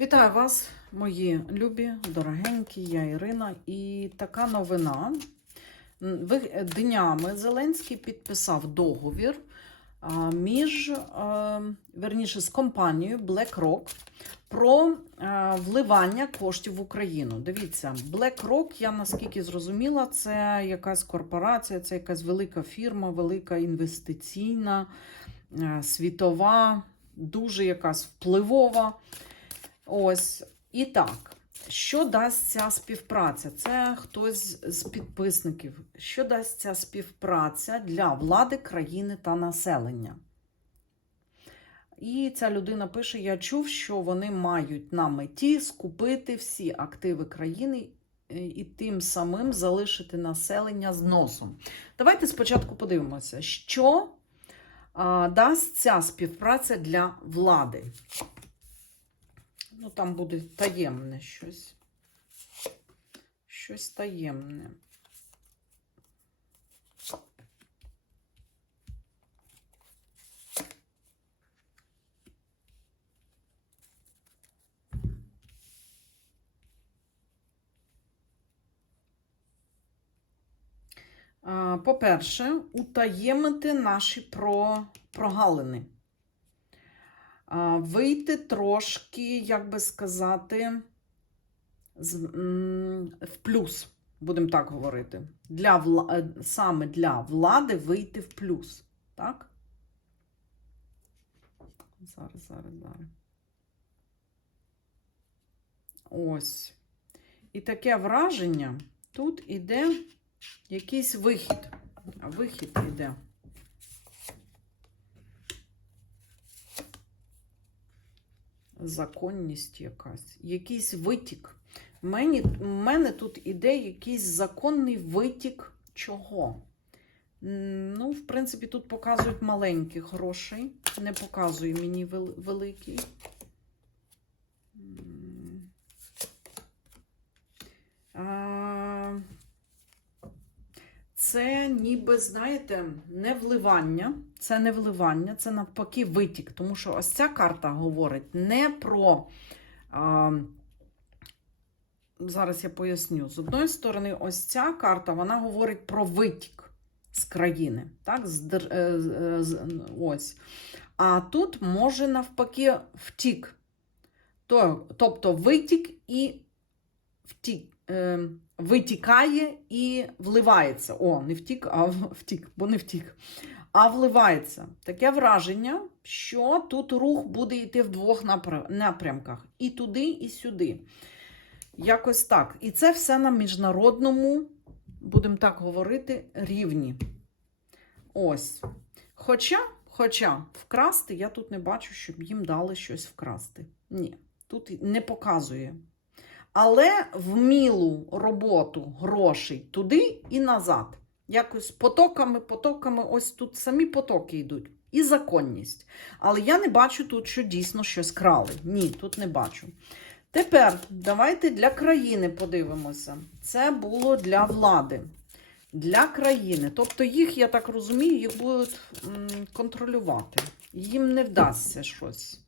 Вітаю вас, мої любі, дорогенькі, я Ірина. І така новина. Днями Зеленський підписав договір між, верніше, з компанією BlackRock про вливання коштів в Україну. Дивіться, BlackRock, я наскільки зрозуміла, це якась корпорація, це якась велика фірма, велика інвестиційна, світова, дуже якась впливова. Ось. І так, що дасть ця співпраця? Це хтось з підписників. Що дасть ця співпраця для влади, країни та населення? І ця людина пише: Я чув, що вони мають на меті скупити всі активи країни е, і тим самим залишити населення з носом. Давайте спочатку подивимося, що а, дасть ця співпраця для влади. Ну, там буде таємне щось. Щось таємне. По-перше, утаємити наші про... прогалини. Вийти трошки, як би сказати, в плюс, будемо так говорити. Для е, Саме для влади вийти в плюс. Так? Зараз, зараз, зараз. Ось. І таке враження, тут іде якийсь вихід. Вихід іде. Законність якась, якийсь витік. Мені, в мене тут іде якийсь законний витік чого. Ну, в принципі, тут показують маленьких грошей. Не показує мені вел- великий. А, Це ніби, знаєте, не вливання. Це не вливання, це навпаки витік. Тому що ось ця карта говорить не про. А, зараз я поясню. З одної сторони, ось ця карта вона говорить про витік з країни. Так? З, е, е, з- ось. А тут може навпаки втік. То, тобто витік і втік. Е, витікає і вливається. О, не втік, а втік, бо не втік. А вливається. Таке враження, що тут рух буде йти в двох напрямках: і туди, і сюди. Якось так. І це все на міжнародному, будемо так говорити, рівні. Ось. Хоча, хоча вкрасти, я тут не бачу, щоб їм дали щось вкрасти. Ні, тут не показує. Але вмілу роботу грошей туди і назад. Якось потоками, потоками, ось тут самі потоки йдуть. І законність. Але я не бачу тут, що дійсно щось крали. Ні, тут не бачу. Тепер давайте для країни подивимося. Це було для влади, для країни. Тобто їх, я так розумію, їх будуть контролювати. Їм не вдасться щось.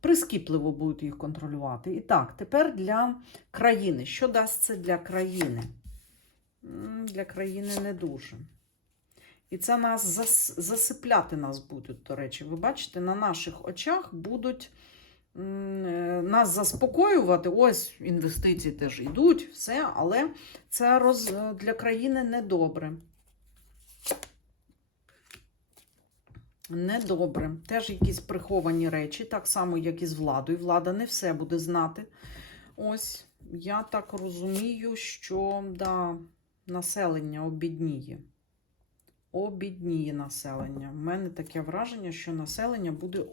Прискіпливо будуть їх контролювати. І так, тепер для країни. Що дасть це для країни? Для країни не дуже. І це нас зас- засипляти нас будуть, до речі. Ви бачите, на наших очах будуть е, нас заспокоювати. Ось інвестиції теж йдуть, все, але це роз, е, для країни недобре. Недобре. Теж якісь приховані речі, так само, як і з владою. Влада не все буде знати. Ось, я так розумію, що да, населення обідніє. Обідніє населення. У мене таке враження, що населення буде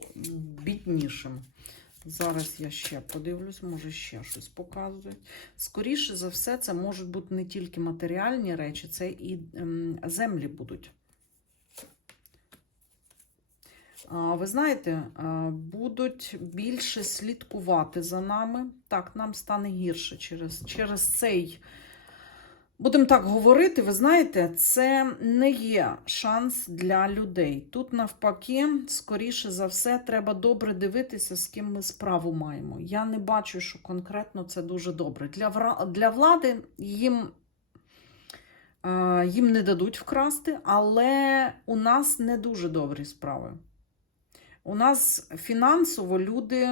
біднішим. Зараз я ще подивлюсь, може ще щось показують. Скоріше за все, це можуть бути не тільки матеріальні речі, це і ем, землі будуть. А, Ви знаєте, будуть більше слідкувати за нами. Так, нам стане гірше через, через цей Будемо так говорити, ви знаєте, це не є шанс для людей. Тут, навпаки, скоріше за все, треба добре дивитися, з ким ми справу маємо. Я не бачу, що конкретно це дуже добре. Для, для влади їм, їм не дадуть вкрасти, але у нас не дуже добрі справи. У нас фінансово люди,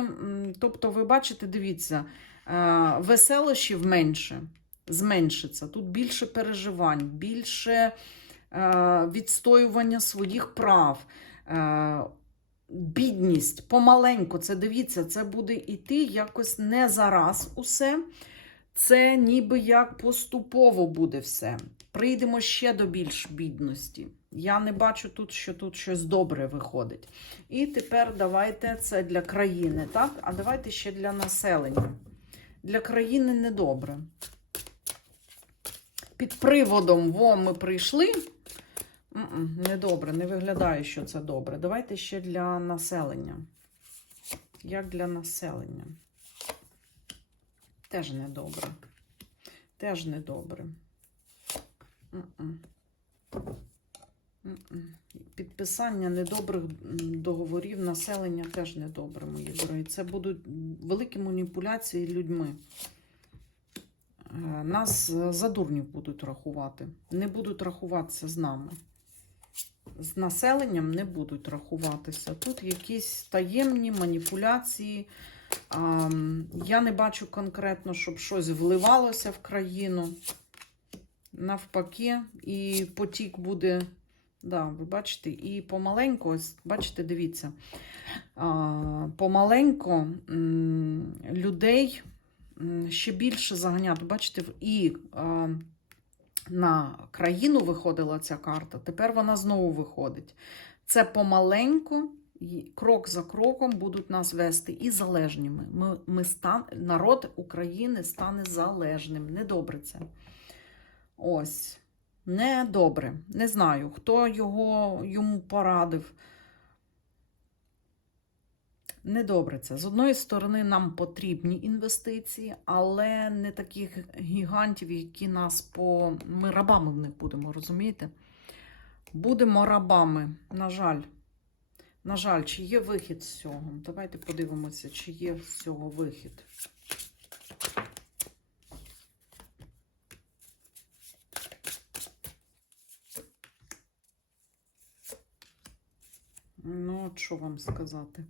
тобто, ви бачите, дивіться, е, веселощів менше зменшиться. Тут більше переживань, більше е, відстоювання своїх прав, е, бідність помаленьку. Це дивіться, це буде йти якось не зараз усе. Це ніби як поступово буде все. Прийдемо ще до більш бідності. Я не бачу тут, що тут щось добре виходить. І тепер давайте це для країни, так? А давайте ще для населення. Для країни недобре під приводом во ми прийшли. Недобре, не виглядає, що це добре. Давайте ще для населення. Як для населення? Теж недобре. Теж недобре. М-м. М-м. Підписання недобрих договорів населення теж недобре, мої дорогі. Це будуть великі маніпуляції людьми. Е, Нас е, за дурнів будуть рахувати. Не будуть рахуватися з нами. З населенням не будуть рахуватися. Тут якісь таємні маніпуляції. Я не бачу конкретно, щоб щось вливалося в країну. Навпаки, і потік буде. Да, ви бачите, і помаленьку, ось, бачите, дивіться, а, помаленьку людей ще більше заганяти. Бачите, і на країну виходила ця карта, тепер вона знову виходить. Це помаленьку, крок за кроком будуть нас вести і залежніми. Ми, ми стан, народ України стане залежним. Недобре це. Ось. Недобре. Не знаю, хто його йому порадив. Недобре це. З одної сторони, нам потрібні інвестиції, але не таких гігантів, які нас по. Ми рабами в них будемо, розумієте? Будемо рабами, на жаль. На жаль, чи є вихід з цього? Давайте подивимося, чи є з цього вихід. Ну, от що вам сказати?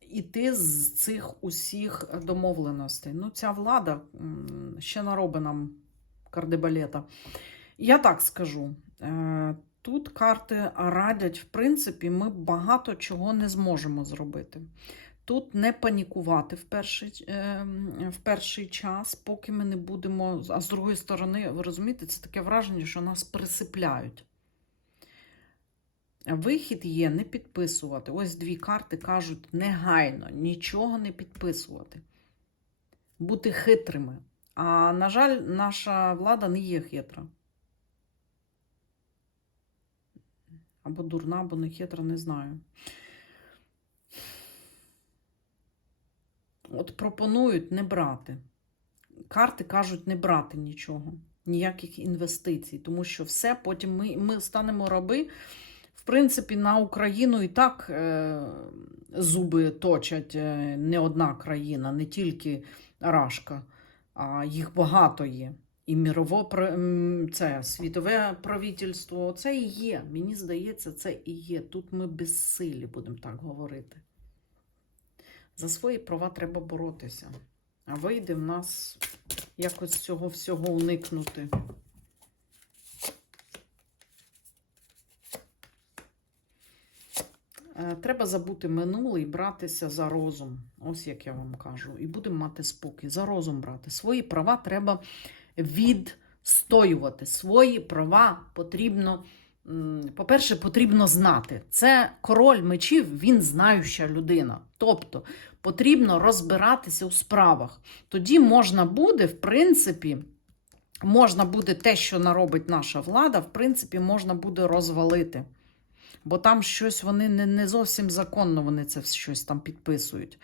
Іти з цих усіх домовленостей. Ну, ця влада ще наробить нам кардебалета. Я так скажу. е, Тут карти радять, в принципі, ми багато чого не зможемо зробити. Тут не панікувати в перший, е, в перший час, поки ми не будемо. А з другої сторони, ви розумієте, це таке враження, що нас присипляють. Вихід є не підписувати. Ось дві карти кажуть негайно, нічого не підписувати. Бути хитрими. А, на жаль, наша влада не є хитра. Або дурна, або не хитра, не знаю. От пропонують не брати. Карти кажуть не брати нічого, ніяких інвестицій, тому що все потім ми, ми станемо раби. Принципі, на Україну і так е, зуби точать е, не одна країна, не тільки Рашка, а їх багато є. І мірово це світове правительство, це і є. Мені здається, це і є. Тут ми безсилі, будемо так говорити. За свої права треба боротися. А вийде в нас якось цього всього уникнути. Треба забути минуле і братися за розум. Ось як я вам кажу. І будемо мати спокій. За розум брати. Свої права треба відстоювати. Свої права потрібно, по-перше, потрібно знати. Це король мечів, він знаюча людина. Тобто потрібно розбиратися у справах. Тоді можна буде, в принципі, можна буде те, що наробить наша влада, в принципі, можна буде розвалити. Бо там щось вони не, не зовсім законно вони це щось там підписують.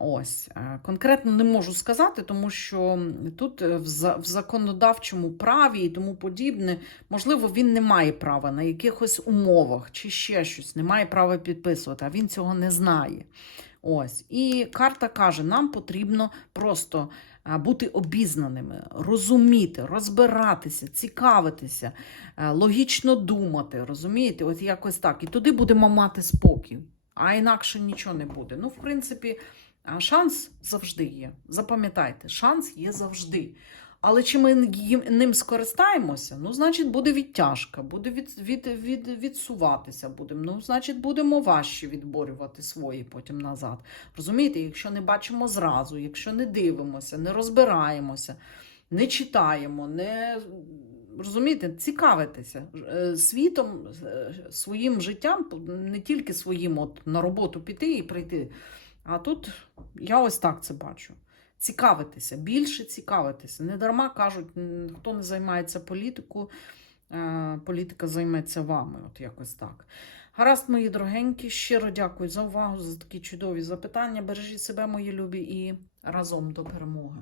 Ось е, конкретно не можу сказати, тому що тут е, в за- в законодавчому праві і тому подібне, можливо, він не має права на якихось умовах чи ще щось, не має права підписувати, а він цього не знає. Ось. І карта каже: нам потрібно просто бути обізнаними, розуміти, розбиратися, цікавитися, е, логічно думати, розумієте? От якось так. І туди будемо мати спокій, а інакше нічого не буде. Ну, в принципі, шанс завжди є. Запам'ятайте, шанс є завжди. Але чи ми їм- ним скористаємося? Ну, значить, буде відтяжка, буде від, від, від, відсуватися будемо. Ну, значить, будемо важче відборювати свої потім назад. Розумієте, якщо не бачимо зразу, якщо не дивимося, не розбираємося, не читаємо, не розумієте, цікавитися е, світом, е, своїм життям, не тільки своїм от на роботу піти і прийти. А тут я ось так це бачу. Цікавитися, більше цікавитися. Не дарма кажуть, хто не займається політикою, е, політика займеться вами. От якось так. Гаразд, мої дорогенькі, щиро дякую за увагу, за такі чудові запитання. Бережіть себе, мої любі, і разом до перемоги.